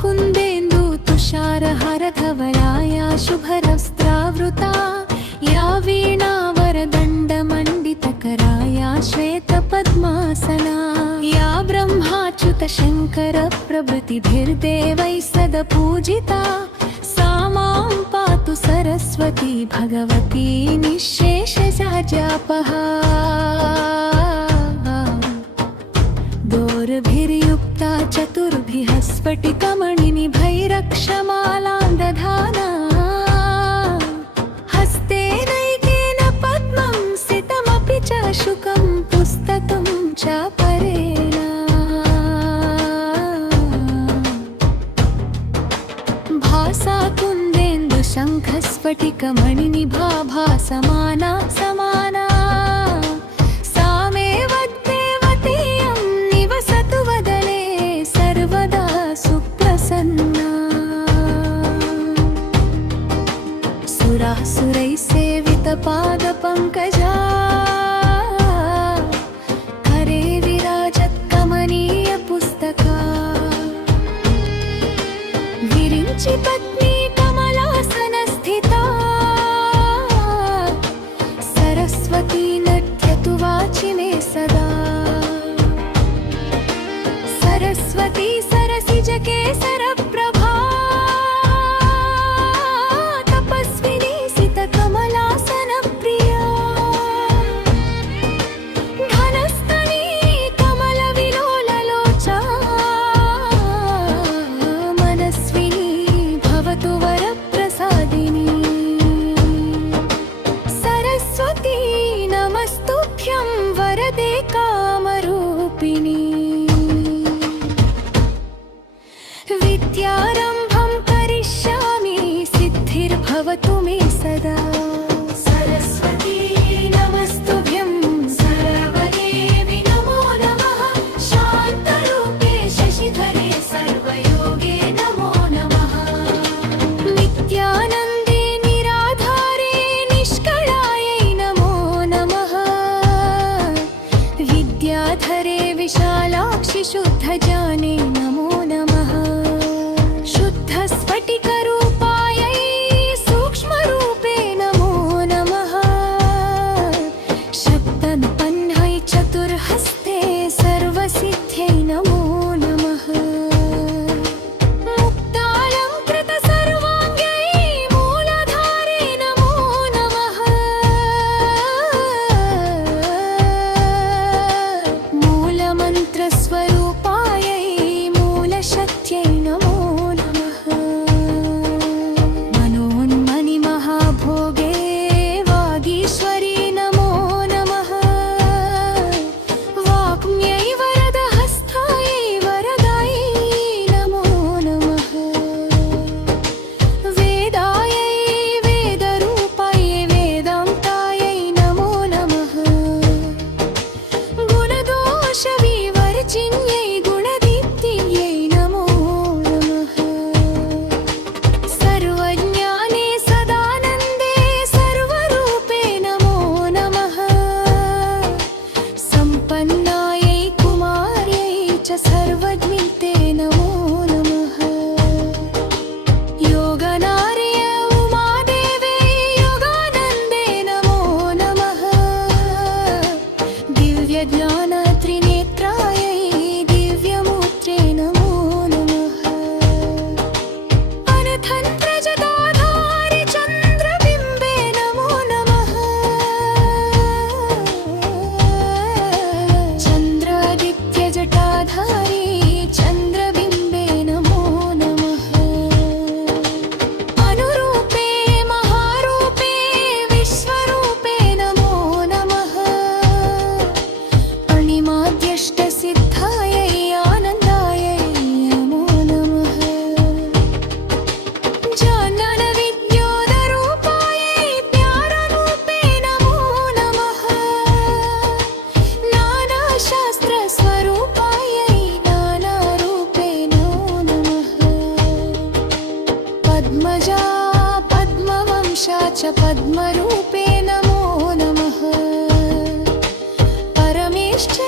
कुन्देन्दु तुषारहारधवलाया शुभरस्त्रावृता या वीणावरदण्डमण्डितकराया श्वेतपद्मासना या ब्रह्माच्युतशङ्करप्रभृतिभिर्देवैः सदपूजिता सा मां पातु सरस्वती भगवती निःशेषजाज्ञापहा दोर्भिर्युक्ता चतुर्भिः स्फटिकमणिनिभैरक्षमालां दधाना हस्तेनैकेन पद्मं सितमपि च शुकं पुस्तकं च परेण भासा कुन्देन्दुशङ्खस्फटिकमणिनिभा भासमाना समाना सुरैः सेवितपादपङ्कजा करे विराजत्कमनीयपुस्तका विरिञ्चि पत्नी कमलासनस्थिता सरस्वती नट्यतु वाचि मे सदा सरस्वती सरसिजकेसरप्रभा विद्यारम्भं करिष्यामि सिद्धिर्भवतु मे सदा सरस्वती नमस्तुभ्यं सर्वदेवी नमो नमः शान्तरूपे शशिधरे सर्वयोगे नमो नमः नित्यानन्दे निराधारे निष्कलायै नमो नमः विद्याधरे विशालाक्षि शुद्धजाने नमो नमः स्फटिकरूपायै सूक्ष्मरूपे नमो नमः शब्दन्पन्नै चतुर्हस्ते सर्वसिद्ध्यै नमो नमः मुक्तालङ्कृतसर्वाङ्ग्यै मूलधारे नमो नमः मूलमन्त्रस्वरूपायै मूलशक्त्यै नमो सर्वज्ञिते नमो नमः योगनार्य उमादेवे योगानन्दे नमो नमः दिव्यज्ञानत्रिनेत्रायै दिव्यमूर्त्रे नमो नमः अनथन्त्रजटाधारि चन्द्रबिम्बे नमो नमः चन्द्रादित्यजटाधारि चन्द्रबिम्बे नमो नमः अनुरूपे महारूपे विश्वरूपे नमो नमः निश्चय